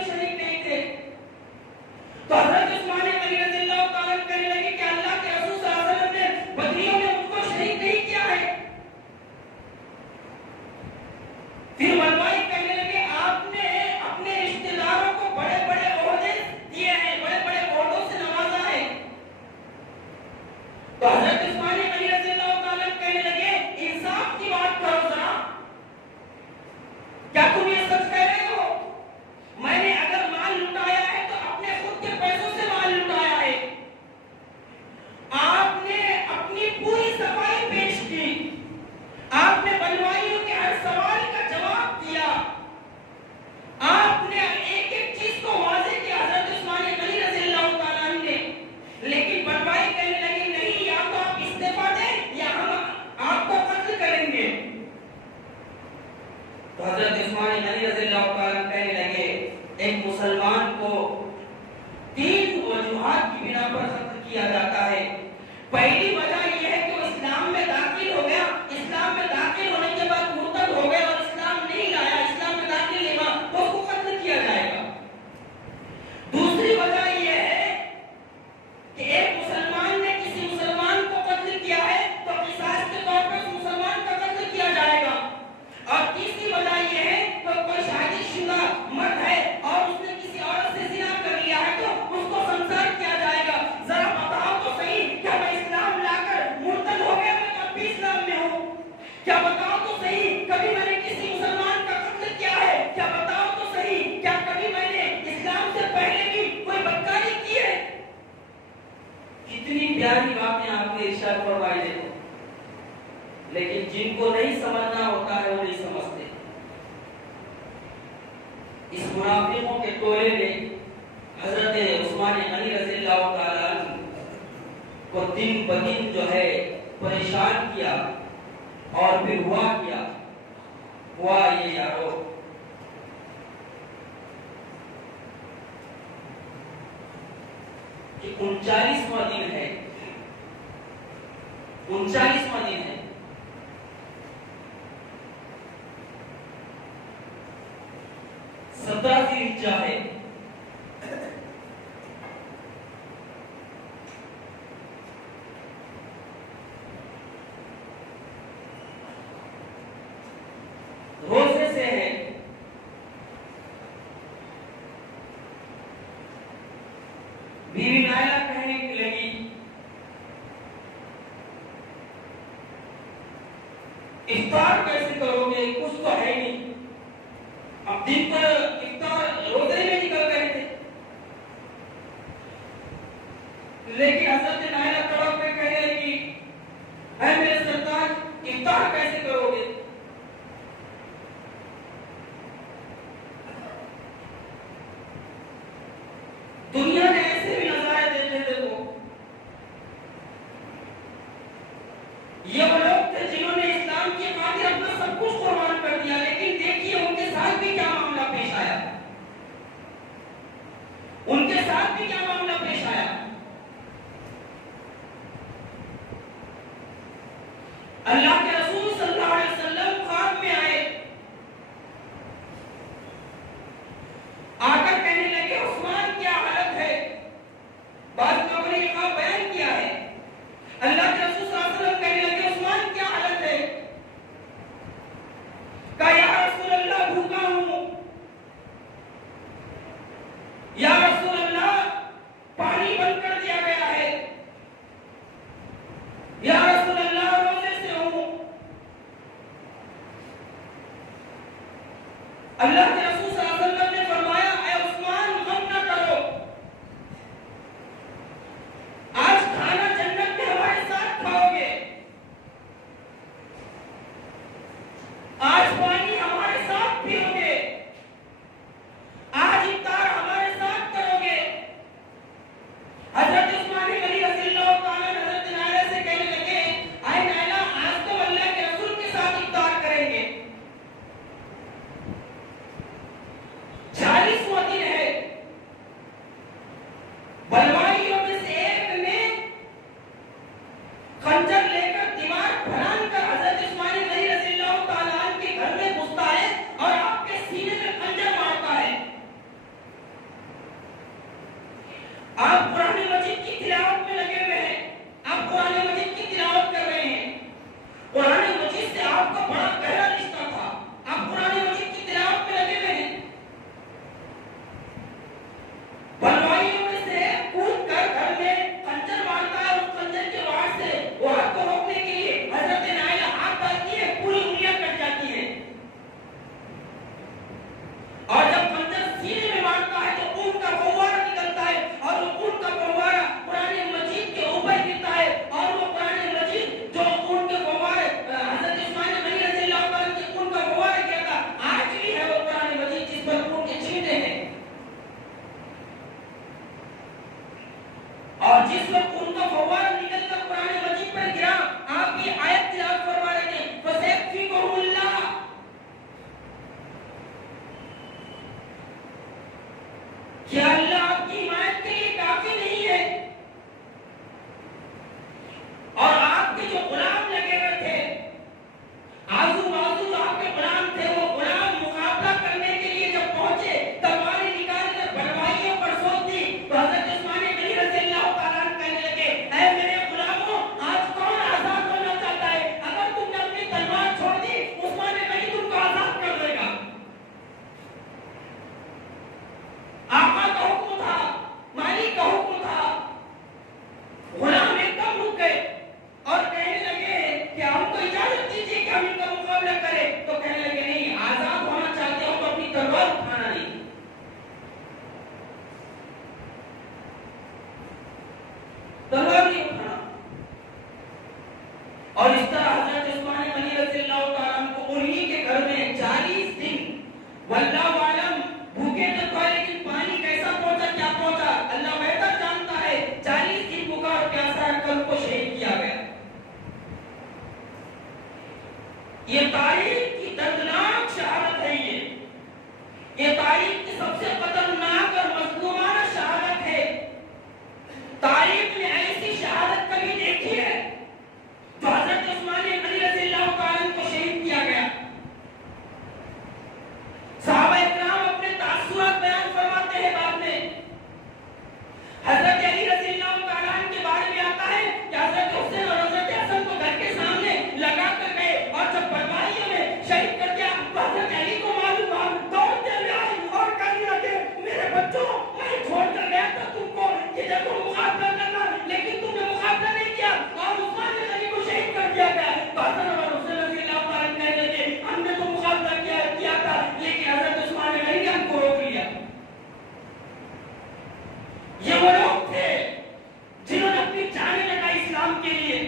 مسلمان کو 3 وجوہات کی بنا پر قتل کیا جاتا ہے۔ پہلی وجہ یہ ہے کہ وہ اسلام میں داخل ہو گیا، اسلام میں داخل ہونے کے بعد مرتد ہو گیا اور اسلام نہیں لایا، اسلام میں داخل نہیں ہوا تو اس کو قتل کیا جائے گا۔ دوسری وجہ یہ ہے کہ ایک مسلمان نے کسی مسلمان کو قتل کیا ہے تو قصاص کے طور پر اس مسلمان کا قتل کیا جائے گا۔ اور تیسری وجہ یہ ہے کہ کوئی شادی شدہ مرد ہے اور اس نے کسی عورت سے زنا کر لیا ہے تو اس کو سنسار کیا جائے گا۔ ذرا بتاؤ تو صحیح، کیا میں اسلام لا کر مرتد ہو گیا میں اب بھی اسلام میں ہوں؟ کیا بتاؤ تو صحیح کبھی میں نے کسی مسلمان کا قتل کیا ہے؟ کیا بتاؤ تو صحیح کیا کبھی میں نے اسلام سے پہلے بھی کوئی بدکاری کی ہے؟ کتنی پیاری باتیں آپ نے ارشاد فرمائی ہے، لیکن جن کو نہیں سمجھنا ہوتا ہے وہ نہیں سمجھتے۔ اس منافقوں کے ٹولے نے حضرت عثمان غنی رضی اللہ تعالیٰ عنہ کو دن بدن جو ہے پریشان کیا، اور پھر ہوا یہ یارو کہ 39واں دن ہے، 39واں دن ہے، ذی الحجہ ہے، روزے سے ہے۔ بیوی نائلہ کہنے لگی افطار کیسے کرو گے، کچھ تو ہے نہیں، اب دن پر افطار روزے میں نکل گئے تھے۔ لیکن حضرت نائلہ تڑپ کے کہنے لگی اے میرے سرتاج افطار کیسے کرو گے؟ دنیا نے ایسے بھی نظارے دیکھے تھے، یہ وہ لوگ تھے جنہوں نے اسلام کی خاطر اپنا سب کچھ قربان کر دیا، لیکن دیکھیے ان کے ساتھ بھی کیا معاملہ پیش آیا، ان کے ساتھ بھی کیا معاملہ پیش آیا۔ اللہ کے رسول صلی اللہ علیہ وسلم خواب میں آئے، آ کر کہنے لگے عثمان کیا حالت ہے؟ بعض لوگوں نے یہ خواب بیان کیا ہے۔ اللہ کے رسول صلی اللہ علیہ وسلم کہنے لگے عثمان کیا حالت ہے؟ کہا یا رسول اللہ بھوکا ہوں، یا رسول اللہ پانی بند کر دیا گیا ہے، یا رسول اللہ روزے سے ہوں۔ اللہ کے رسول صلی اللہ علیہ وسلم نے فرمایا اے عثمان غم نہ کرو، آج کھانا جنت میں ہمارے ساتھ کھاؤ گے، آج پانی ہمارے ساتھ پیو گے، آج افطار ہمارے ساتھ کرو گے۔ حضرت عثمان غنی رضی اللہ تعالیٰ حضرت نائلہ سے کہنے لگے اے نائلہ آج تو اللہ کے رسول کے ساتھ افطار کریں گے۔ 40واں دن ہے، بلوائیوں میں سے ایک نے خنجر لے کر دماغ پھران کر حضرت عثمان غنی رضی اللہ تعالیٰ عنہ کے گھر میں گھستا ہے اور آپ کے سینے میں خنجر مارتا ہے۔ آپ قرآن مجید کی تلاوت میں لگے ہوئے ہیں، آپ قرآن مجید کی تلاوت کر رہے ہیں، قرآن مجید سے آپ کا بڑا گہرا رشتہ تھا، آپ قرآن مجید کی تلاوت میں لگے ہوئے ہیں، بلوائیوں میں سے کود کر گھر میں خنجر مارتا ہے اور اس خنجر کے وار سے وہ ہاتھ کو روکنے کے لیے حضرت نائلہ ہاتھ ڈالتی ہے، پوری انگلیاں کٹ جاتی ہیں، اور جب خنجر سینے میں مارتا ہے تو خون کا فوارہ نکلتا ہے اور خون کا یہ وہ لوگ تھے جنہوں نے اپنی جانیں لگائی اسلام کے لیے،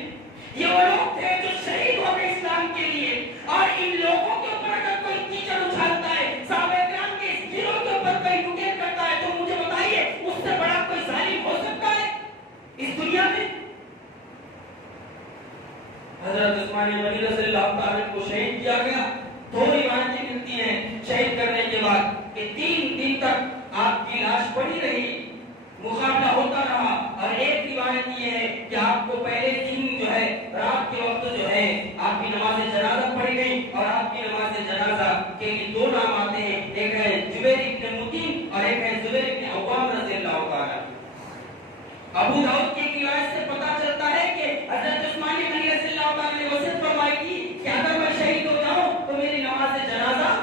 یہ وہ لوگ تھے جو شہید ہو گئے اسلام کے لیے. اور ان لوگوں کے اوپر اگر کوئی کیچڑ اچھالتا ہے، صحابہ کرام کے اس گروہ کے اوپر کوئی ٹکیٹ کرتا ہے، تو مجھے بتائیے اس سے بڑا کوئی ظالم ہو سکتا ہے اس دنیا میں؟ حضرت عثمان غنی رضی اللہ تعالیٰ کو شہید کیا گیا. دو روایتیں ملتی ہیں شہید کرنے کے بعد کہ 3 دن تک آپ کی لاش پڑی رہی، مقابلہ ہوتا رہا. اور ایک روایت یہ ہے کہ آپ کو پہلے دن جو ہے رات کے وقت جو ہے آپ کی نماز جنازہ پڑھی گئی. اور آپ کی نماز جنازہ کے لیے 2 نام آتے ہیں، ایک ہے جبیر ابن مطعم اور ایک ہے زبیر ابن عوام رضی اللہ تعالیٰ. ابو داؤد کی روایت سے پتہ چلتا ہے کہ حضرت عثمان غنی رضی اللہ تعالیٰ نے وصیت فرمائی تھی کہ اگر میں شہید ہو جاؤں تو میری نماز جنازہ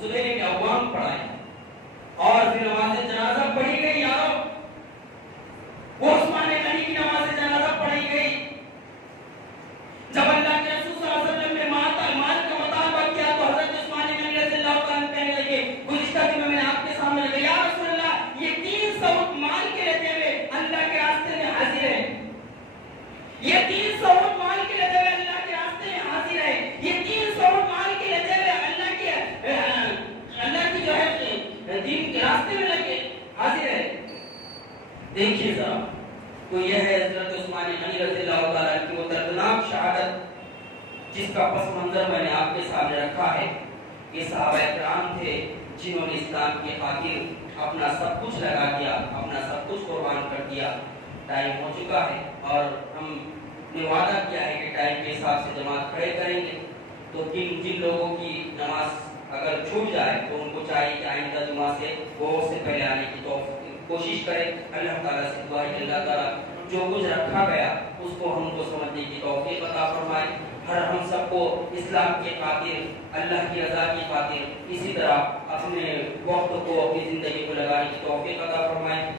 زبیر ابن عوام پڑھائے. اور پھر نماز جنازہ پڑھی گئی. یارو وہ عثمان غنی کی نماز جنازہ پڑھی گئی. جب اللہ کے رسول صلی اللہ علیہ وسلم نے مال کا مطالبہ کیا تو حضرت عثمان غنی رضی اللہ تعالیٰ کہنے لگے، گزشتہ دن میں نے آپ کے سامنے لگا، یا رسول اللہ یہ 300 اونٹ مال کے لیتے ہوئے اللہ کے راستے میں حاضر ہے. یہ 300 اونٹ مال کے لیتے ہوئے اللہ کے راستے میں حاضر ہے. یہ 300 اونٹ مال کے لیتے ہوئے اللہ کی جو ہے دین کے راستے میں لگے حاضر ہے. دیکھیے ذرا، تو یہ ہے حضرت عثمان غنی رضی اللہ تعالیٰ کی وہ دردناک شہادت جس کا پس منظر میں نے آپ کے سامنے رکھا ہے. یہ صحابہ کرام تھے جنہوں نے اسلام کی خاطر اپنا سب کچھ لگا دیا، اپنا سب کچھ قربان کر دیا. ٹائم ہو چکا ہے اور ہم نے وعدہ کیا ہے کہ ٹائم کے حساب سے جماعت کھڑے کریں گے. تو جن لوگوں کی نماز اگر چھوٹ جائے تو ان کو چاہیے کہ آئندہ جمعہ سے وہ سے پہلے آنے کی کوشش کریں. اللہ تعالیٰ سے دعا ہے کہ اللہ تعالیٰ جو کچھ رکھا گیا اس کو ہم کو سمجھنے کی توفیق عطا فرمائے. ہم سب کو اسلام کے خاطر، اللہ کی رضا کی خاطر اسی طرح اپنے وقت کو، اپنی زندگی کو لگانے کی توفیق عطا فرمائے.